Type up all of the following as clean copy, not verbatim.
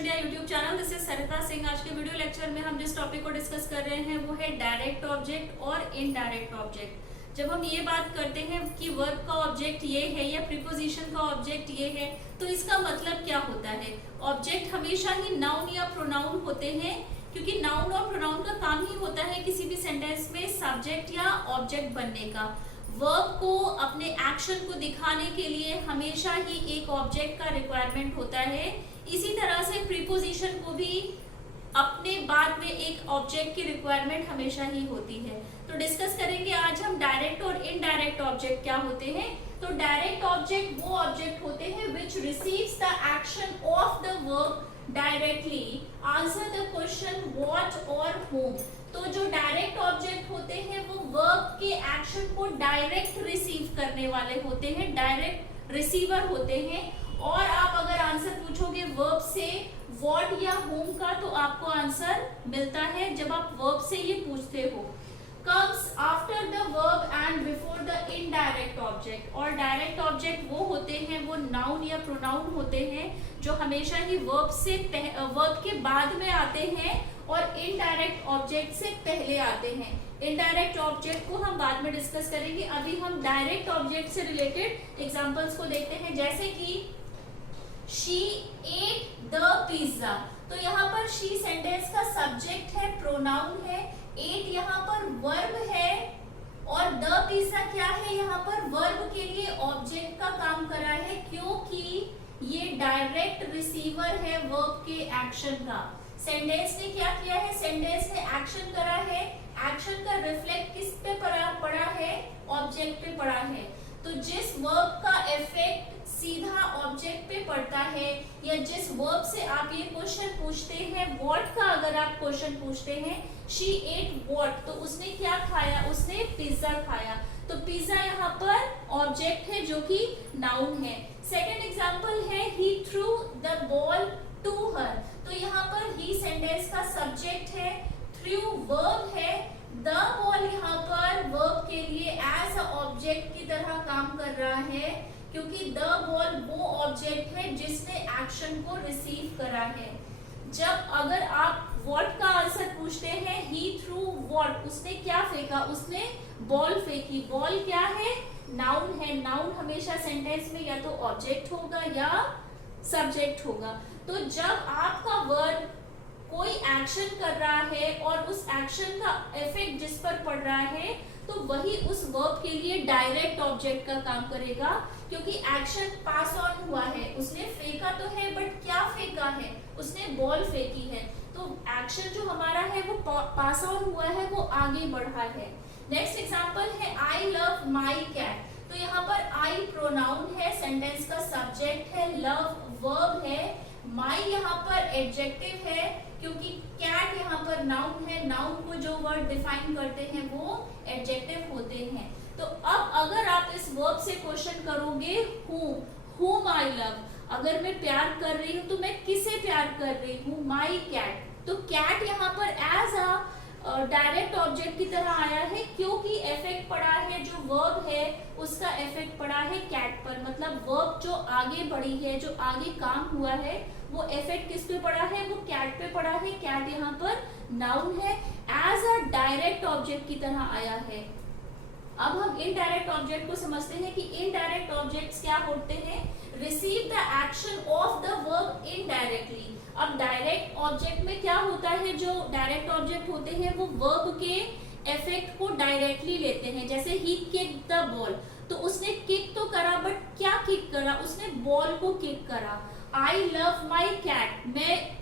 India YouTube channel. This is Sarita Singh. आज के video lecture में हम जिस टॉपिक को डिस्कस कर रहे हैं वो है डायरेक्ट ऑब्जेक्ट और इनडायरेक्ट ऑब्जेक्ट। जब हम ये बात करते हैं कि वर्ब का ऑब्जेक्ट ये है या प्रीपोजिशन का ऑब्जेक्ट ये है, तो इसका मतलब क्या होता है। ऑब्जेक्ट हमेशा ही नाउन या प्रोनाउन होते हैं, क्योंकि नाउन और प्रोनाउन का काम ही होता है किसी भी सेंटेंस में सब्जेक्ट या ऑब्जेक्ट बनने का। वर्ब को अपने एक्शन को दिखाने के लिए हमेशा ही एक ऑब्जेक्ट का रिक्वायरमेंट होता है। इसी तरह से प्रीपोजिशन को भी अपने बाद में एक ऑब्जेक्ट की रिक्वायरमेंट हमेशा ही होती है। तो डिस्कस करेंगे आज हम डायरेक्ट और इनडायरेक्ट ऑब्जेक्ट क्या होते हैं। तो डायरेक्ट ऑब्जेक्ट वो ऑब्जेक्ट होते हैं which receives the action of the verb directly. Answer the question what और whom। तो जो डायरेक्ट ऑब्जेक्ट होते हैं वो वर्ब के एक्शन को डायरेक्ट रिसीव करने वाले होते हैं, डायरेक्ट रिसीवर होते हैं। और आप अगर आंसर पूछोगे वर्ब से व्हाट या whom का, तो आपको आंसर मिलता है जब आप वर्ब से ये पूछते हो। comes after the verb and before the indirect object। और डायरेक्ट ऑब्जेक्ट वो होते हैं, वो नाउन या प्रोनाउन होते हैं जो हमेशा ही वर्ब के बाद में आते हैं और इनडायरेक्ट ऑब्जेक्ट से पहले आते हैं। इनडायरेक्ट ऑब्जेक्ट को हम बाद में डिस्कस करेंगे। अभी हम डायरेक्ट ऑब्जेक्ट से रिलेटेड एग्जांपल्स को देखते हैं, जैसे कि शी एट द पिज्जा। तो यहाँ पर शी सेंटेंस का सब्जेक्ट है, प्रोनाउन है। एट यहाँ पर वर्ब है और द पिज्जा क्या है, यहाँ पर वर्ब के लिए ऑब्जेक्ट का काम कर रहा है, क्योंकि ये डायरेक्ट रिसीवर है वर्ब के एक्शन का। सेंटेंस ने क्या किया है, सेंटेंस ने एक्शन करा है, एक्शन का रिफ्लेक्ट किस पे पड़ा है, ऑब्जेक्ट पे पड़ा है। तो जिस वर्ब का इफेक्ट सीधा ऑब्जेक्ट पे पड़ता है, या जिस वर्ब से आप ये क्वेश्चन पूछते हैं, व्हाट का अगर आप क्वेश्चन पूछते हैं, शी एट व्हाट, तो उसने क्या खाया, उसने पिज्जा खाया। तो पिज्जा यहाँ पर ऑब्जेक्ट है जो कि नाउन है। सेकेंड एग्जाम्पल है he threw the ball to her. तो यहाँ पर ही सेंटेंस का सब्जेक्ट है, थ्रू वर्ब है, द बॉल यहाँ पर वर्ब के लिए एज अ ऑब्जेक्ट की तरह काम कर रहा है, क्योंकि द बॉल वो ऑब्जेक्ट है जिसने एक्शन को रिसीव करा है। जब अगर आप व्हाट का आंसर पूछते हैं, ही थ्रू व्हाट, उसने क्या फेंका, उसने बॉल फेंकी। बॉल क्या है, नाउन है। नाउन हमेशा सेंटेंस में या तो ऑब्जेक्ट होगा या सब्जेक्ट होगा। तो जब आपका वर्ब कोई एक्शन कर रहा है और उस एक्शन का इफेक्ट जिस पर पड़ रहा है, तो वही उस वर्ब के लिए डायरेक्ट ऑब्जेक्ट का काम करेगा, क्योंकि एक्शन पास ऑन हुआ है। उसने फेंका तो है, बट क्या फेंका है, उसने बॉल फेंकी है। तो एक्शन जो हमारा है वो पास ऑन हुआ है, वो आगे बढ़ा है। नेक्स्ट एग्जांपल है आई लव माई कैट। तो यहाँ पर आई प्रोनाउन है, सेंटेंस का सब्जेक्ट है, लव वर्ब है, माई यहाँ पर एडजेक्टिव है, क्योंकि कैट यहाँ पर नाउन है। नाउन को जो वर्ड डिफाइन करते हैं वो एडजेक्टिव होते हैं। तो अब अगर आप इस वर्ब से क्वेश्चन करोगे whom I love, अगर मैं प्यार कर रही हूँ तो मैं किसे प्यार कर रही हूँ, माई कैट। तो कैट यहाँ पर एज अ डायरेक्ट ऑब्जेक्ट की तरह आया है, क्योंकि इफेक्ट पड़ा है, जो वर्ब है उसका इफेक्ट पड़ा है कैट पर। मतलब वर्ब जो आगे बढ़ी है, जो आगे काम हुआ है, वो इफेक्ट किस पे पड़ा है, वो कैट पे पड़ा है। कैट यहाँ पर नाउन है, एज अ डायरेक्ट ऑब्जेक्ट की तरह आया है। अब हम इनडायरेक्ट ऑब्जेक्ट को समझते हैं कि इनडायरेक्ट ऑब्जेक्ट्स क्या होते हैं, receive the action of the verb indirectly. अब डायरेक्ट ऑब्जेक्ट में क्या होता है, जो डायरेक्ट ऑब्जेक्ट होते हैं वो वर्ब के इफेक्ट को डायरेक्टली लेते हैं। जैसे ही किक द बॉल, तो उसने किक तो करा, बट क्या किक करा, उसने बॉल को किक करा। आई लव माई कैट, मैं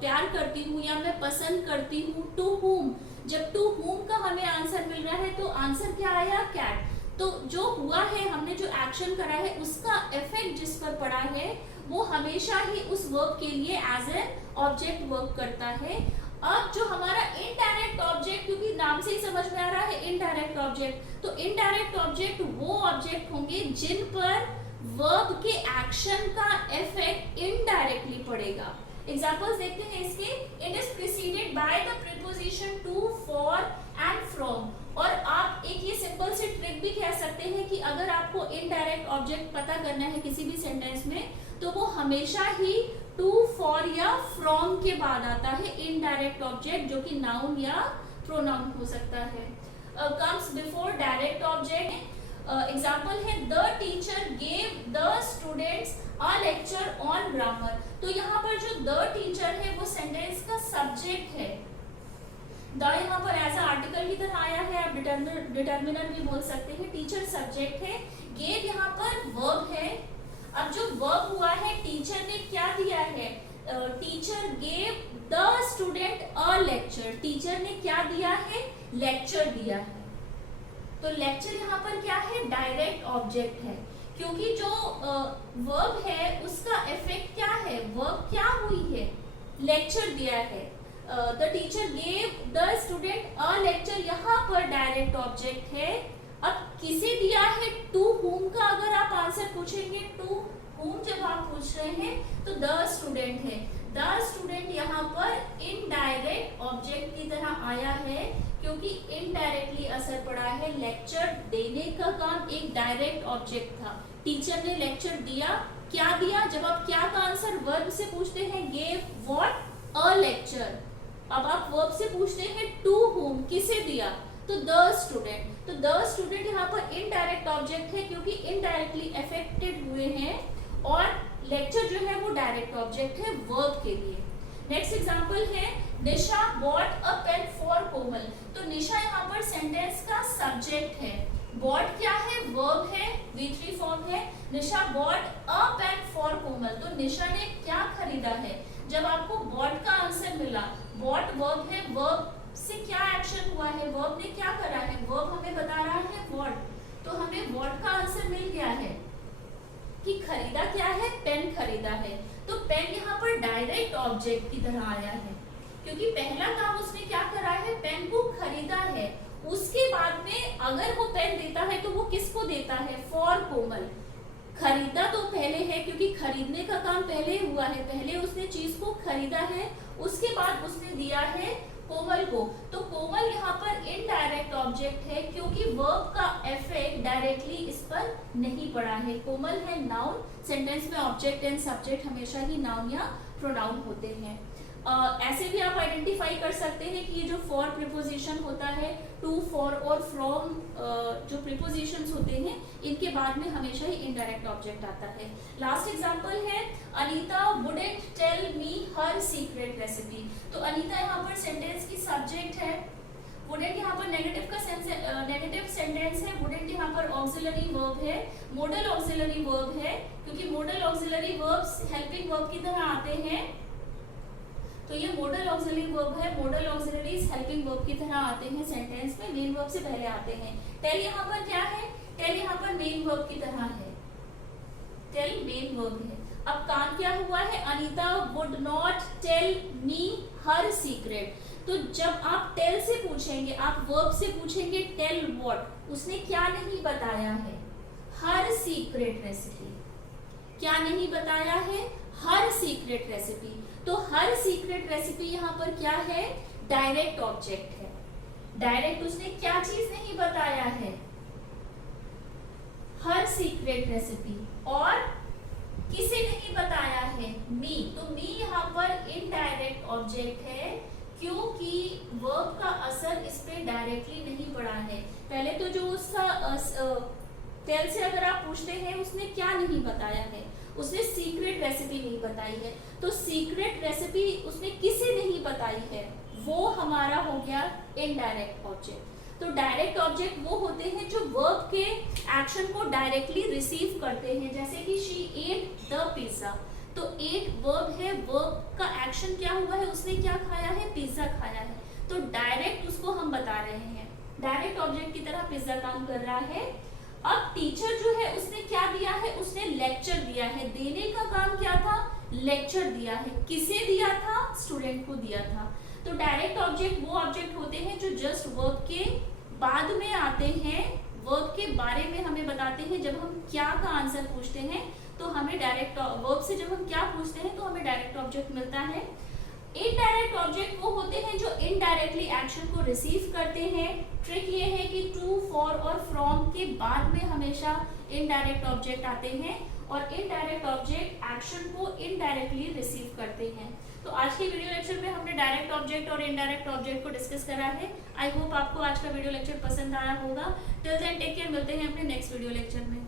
प्यार करती हूँ या मैं पसंद करती हूँ। टू whom, जब टू whom का हमें आंसर मिल रहा है तो आंसर क्या आया, कैट। तो जो हुआ है, हमने जो एक्शन करा है, उसका इफेक्ट जिस पर पड़ा है वो हमेशा ही उस वर्ब के लिए एज एन ऑब्जेक्ट वर्क करता है। अब जो हमारा इनडायरेक्ट ऑब्जेक्ट, क्योंकि नाम से ही समझ में आ रहा है इनडायरेक्ट ऑब्जेक्ट, तो इनडायरेक्ट ऑब्जेक्ट वो ऑब्जेक्ट होंगे जिन पर वर्ब के एक्शन का इफेक्ट इनडायरेक्टली पड़ेगा। एग्जांपल्स देखते हैं इसके। It is preceded by the preposition to, for and from. और आप एक ये सिंपल सी ट्रिक भी कह सकते हैं कि अगर आपको इनडायरेक्ट ऑब्जेक्ट पता करना है किसी भी सेंटेंस में, तो वो हमेशा ही टू, फॉर या फ्रॉम के बाद आता है इनडायरेक्ट ऑब्जेक्ट, जो कि नाउन या प्रोनाउन हो सकता है, comes before direct object. Example है the teacher gave the students a lecture on grammar. तो यहाँ पर जो द टीचर है वो सेंटेंस का सब्जेक्ट है। द यहाँ पर एज आर्टिकल की तरह आया है, आप डिटर्मिनर भी बोल सकते हैं। टीचर सब्जेक्ट है, गेव यहाँ पर वर्ब है। अब जो वर्ब हुआ है, टीचर ने क्या दिया है, teacher gave the student a lecture, teacher ने क्या दिया है, लेक्चर दिया है। तो लेक्चर यहाँ पर क्या है, डायरेक्ट ऑब्जेक्ट है, क्योंकि जो वर्ब है उसका इफेक्ट क्या है, वर्ब क्या हुई है, लेक्चर दिया है। The teacher gave the student a lecture, यहाँ पर डायरेक्ट ऑब्जेक्ट है। अब किसे दिया है, टू हुम का अगर आप आंसर पूछेंगे, टू हुम जब आप पूछ रहे हैं तो द स्टूडेंट है। द स्टूडेंट यहाँ पर इनडायरेक्ट ऑब्जेक्ट की तरह आया है, क्योंकि इनडायरेक्टली असर पड़ा है। लेक्चर देने का काम एक डायरेक्ट ऑब्जेक्ट था, टीचर ने लेक्चर दिया। क्या दिया, जब आप क्या का आंसर वर्ब से पूछते हैं, गेव व्हाट, अ लेक्चर। अब आप वर्ब से पूछते हैं टू हुम, किसे दिया, तो द स्टूडेंट। तो द स्टूडेंट यहाँ पर इनडायरेक्ट ऑब्जेक्ट है, क्योंकि इनडायरेक्टली अफेक्टेड हुए हैं, और लेक्चर जो है वो डायरेक्ट ऑब्जेक्ट है वर्ब के लिए। नेक्स्ट एग्जांपल है निशा बॉट अ पेन फॉर कोमल। तो निशा यहाँ पर सेंटेंस का सब्जेक्ट है, बॉट क्या है, वर्ब है, V3 फॉर्म है। निशा बॉट अ पेन फॉर कोमल, तो निशा ने क्या खरीदा है। जब आपको बॉट का आंसर मिला, बॉट वर्ब है, वर्ब से क्या एक्शन हुआ है, वर्ब ने क्या करा है, वर्ब हमें बता रहा है व्हाट, तो हमें व्हाट का आंसर मिल गया है कि खरीदा क्या है, पेन खरीदा है। तो पेन यहाँ पर डायरेक्ट ऑब्जेक्ट की तरह आया है, क्योंकि पहला काम उसने क्या करा है, पेन को खरीदा है। उसके बाद में अगर वो पेन देता है तो वो किसको देता है, फॉर कोमल। खरीदा तो पहले है, क्योंकि खरीदने का काम पहले हुआ है, पहले उसने चीज को खरीदा है, उसके बाद उसने दिया है कोमल को। तो कोमल यहाँ पर इनडायरेक्ट ऑब्जेक्ट है, क्योंकि वर्ब का इफेक्ट डायरेक्टली इस पर नहीं पड़ा है। कोमल है नाउन, सेंटेंस में ऑब्जेक्ट एंड सब्जेक्ट हमेशा ही नाउन या प्रोनाउन होते हैं। ऐसे भी आप आइडेंटिफाई कर सकते हैं कि ये जो फॉर प्रीपोजिशन होता है, टू, फॉर और फ्रॉम जो प्रीपोजिशंस होते हैं, इनके बाद में हमेशा ही इनडायरेक्ट ऑब्जेक्ट आता है। लास्ट एग्जांपल है Anita wouldn't tell me her secret recipe. तो अनीता यहाँ पर सेंटेंस की सब्जेक्ट है, वुडंट यहाँ पर नेगेटिव सेंटेंस है, वुडंट यहाँ पर ऑक्सिलरी वर्ब है, मॉडल ऑक्सिलरी वर्ब है, क्योंकि model auxiliary verbs helping verb की तरह आते हैं। तो ये मॉडल ऑक्सिलरी वर्ब है, मॉडल ऑक्सिलरीज हेल्पिंग वर्ब की तरह आते हैं सेंटेंस में, मेन वर्ब से पहले आते हैं। टेल यहाँ पर क्या है, टेल यहाँ पर मेन वर्ब की तरह है, टेल मेन वर्ब है। अब काम क्या हुआ है, Anita would not tell me her secret. तो जब आप टेल से पूछेंगे, आप वर्ब से पूछेंगे टेल व्हाट, उसने क्या नहीं बताया है, हर सीक्रेट रेसिपी। क्या नहीं बताया है, हर सीक्रेट रेसिपी। तो हर सीक्रेट रेसिपी यहाँ पर क्या है, डायरेक्ट ऑब्जेक्ट है। डायरेक्ट उसने क्या चीज नहीं बताया है, हर सीक्रेट रेसिपी। और किसे नहीं बताया है, मी। तो मी यहाँ पर इनडायरेक्ट ऑब्जेक्ट है, क्योंकि वर्ब का असर इस पे डायरेक्टली नहीं पड़ा है। पहले तो जो उसका टेल से अगर आप पूछते हैं, उसने क्या नहीं बताया है, उसने सीक्रेट रेसिपी नहीं बताई है। तो सीक्रेट रेसिपी उसने किसे नहीं बताई है, वो हमारा हो गया इनडायरेक्ट ऑब्जेक्ट। तो डायरेक्ट ऑब्जेक्ट वो होते हैं जो वर्ब के एक्शन को डायरेक्टली रिसीव करते हैं, जैसे कि शी एट द पिज्जा। तो एट वर्ब है, वर्ब का एक्शन क्या हुआ है, उसने क्या खाया है, पिज्जा खाया है। तो डायरेक्ट उसको हम बता रहे हैं, डायरेक्ट ऑब्जेक्ट की तरह पिज्जा काम कर रहा है। अब टीचर जो है उसने क्या दिया है, उसने लेक्चर दिया है। देने का काम क्या था, लेक्चर दिया है। किसे दिया था, स्टूडेंट को दिया था। तो डायरेक्ट ऑब्जेक्ट वो ऑब्जेक्ट होते हैं जो जस्ट वर्ब के बाद में आते हैं, वर्ब के बारे में हमें बताते हैं। जब हम क्या का आंसर पूछते हैं तो हमें डायरेक्ट वर्ब से जब हम क्या पूछते हैं तो हमें डायरेक्ट ऑब्जेक्ट मिलता है। इनडायरेक्ट ऑब्जेक्ट वो होते हैं जो इनडायरेक्टली एक्शन को रिसीव करते हैं। ट्रिक ये है कि टू, फॉर और फ्रॉम के बाद में हमेशा इनडायरेक्ट ऑब्जेक्ट आते हैं और इनडायरेक्ट ऑब्जेक्ट एक्शन को इनडायरेक्टली रिसीव करते हैं। तो आज के वीडियो लेक्चर में हमने डायरेक्ट ऑब्जेक्ट और इनडायरेक्ट ऑब्जेक्ट को डिस्कस करा है। आई होप आपको आज का वीडियो लेक्चर पसंद आया होगा। टिल देन टेक केयर, मिलते हैं अपने नेक्स्ट वीडियो लेक्चर में।